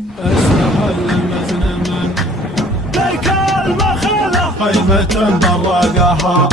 استهل المزنمن ذيك المخلة قيمة برقها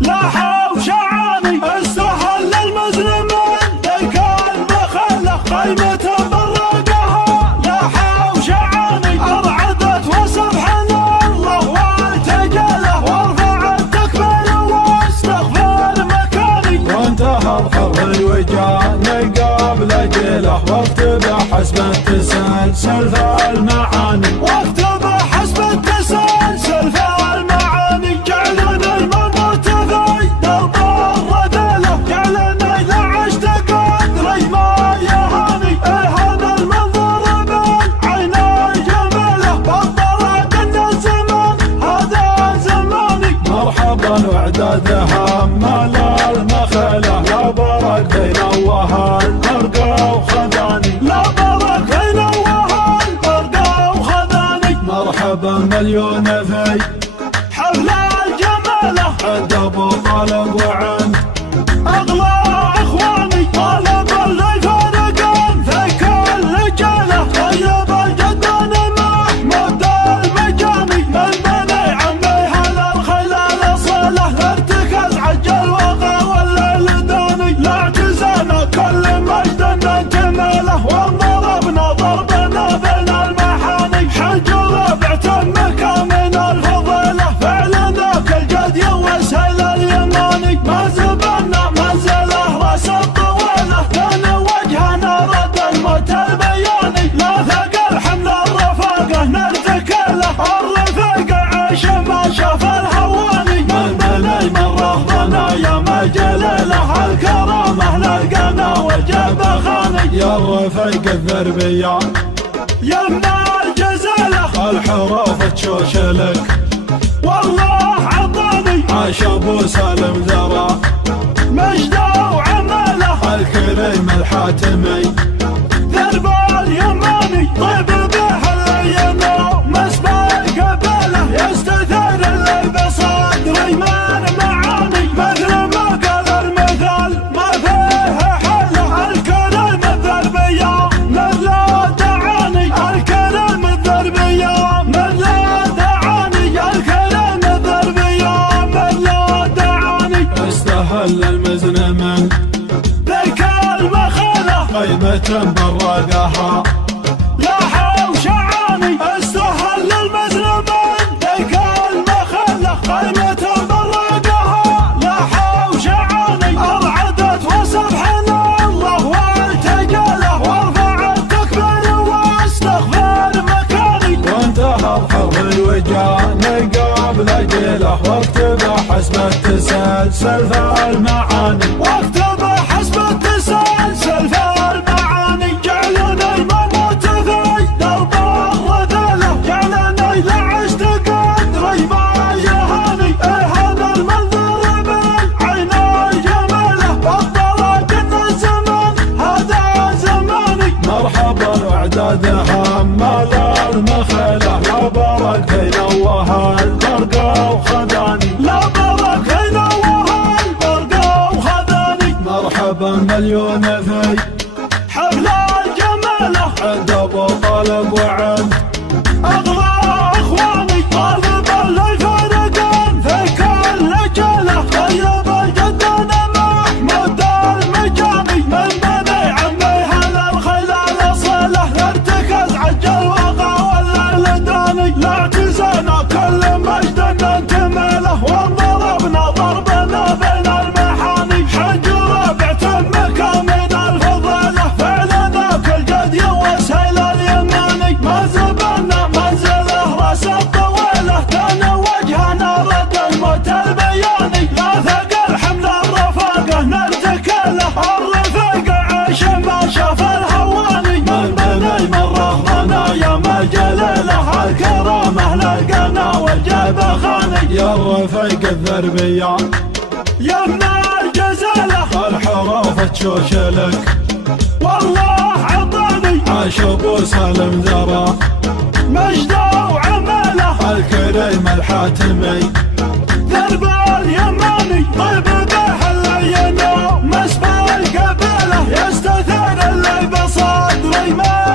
لاحوا شعاني. استهل المزنمن ذيك المخلة قيمة برقها لاحوا شعاني. أرعدت وسبحنا الله والتجله وارفع التكبير واستغفر مكاني. وانتهى الحرب الوجاني قبل جيله واكتب حسب التسلسل في المعاني. واكتب حسب التسلسل في المعاني. جعلني المموت في درب الرذيلة جعلني إذا عشت قدري ما يهاني. هذا المنظر بالعين الجميلة بالطرق ان الزمان هذا زماني. مرحبا وعدادها مال المخيلة لا برك بينوها البرقة وخذاني. لا برك بينوها البرقة وخذاني. مرحبا مليون في حفل الجمالة عند ابو طالب وعند اغلى اخواني. طالب اللي فارقان في كل جيله طيب الجدان محمود المجاني. من بني عمي هلا الخيل صله ارتكز عجل وغى والليل داني. لا اعتزانا كل مجد ننتمله وضربنا ضربنا بين المحاني. حجر بعتمك من الفضيله فعلنا كل جد يوسهل اليماني. ما زبنا منزله راس الطويله كان وجهنا رد الموت البياني. لا ثقل حمل الرفاقه نرتكله الرفاقه عيش ما شاف الهواني. من بني من رفضنا يا مجلله الكرامه لقنا وجب خاني. يا الرفيق الذربية يا ابن الجزيله الحروف تشوش لك والله عطاني. عاش ابو سالم ذرى مجده وعماله الكريم الحاتمي ذرب اليماني. طيب به اللينا مسبى قبله يستثير اللي بصدري من معاني. مثل ما قال المثل ما فيه حله الكريم الذربية من لا دعاني. الكريم الذربية من لا دعاني. الكريم الذربية من لا دعاني. استهل المزنمن ذيك المخيلة قيمة برقها لاحوا شعاني. استهل المزنمن ذيك المخيلة قيمة برقها لاحوا شعاني. أرعدت وسبحنا الله والتجله وارفع التكبير واستغفر مكاني. وانتهى الحرب الوجاني قبل جيله واكتب حسب التسلسل في المعاني. واكتب حسب التسلسل في المعاني. جعلني المموت في درب الرذيلة جعلني إذا عشت قدري ما يهاني. هذا المنظر بالعين الجميلة بالطرق ان الزمان هذا زماني. مرحبا وعدادها مال المخيلة لا برك بينوها البرقة وخذاني. لا برك بينوها البرقة وخذاني. مرحبا مليون في حفل الجمالة عند ابو طالب وعند اغلى اخواني. طالب اللي فارقان في كل جيله طيب الجدان محمود المجاني. من بني عمي هلا الخيل صله ارتكز عجل وغى والليل داني. لا اعتزانا كل مجد ننتمله وضربنا ضربنا بين المحاني. حجر بعتمك من الفضيله فعلنا كل جد يوسهل اليماني. ما زبنا منزله راس الطويله كان وجهنا رد الموت البياني. لا ثقل حمل الرفاقه نرتكله الرفاقه عيش ما شاف الهواني. من بني من رفضنا يا مجلله الكرامه لقنا وجب خاني. يا الرفيق الذربية يا ابن الجزيله الحروف تشوش لك والله عطاني. عاش ابو سالم ذرى مجده وعماله الكريم الحاتمي ذرب اليماني. طيب به اللينا مسبى قبله يستثير اللي بصدري ما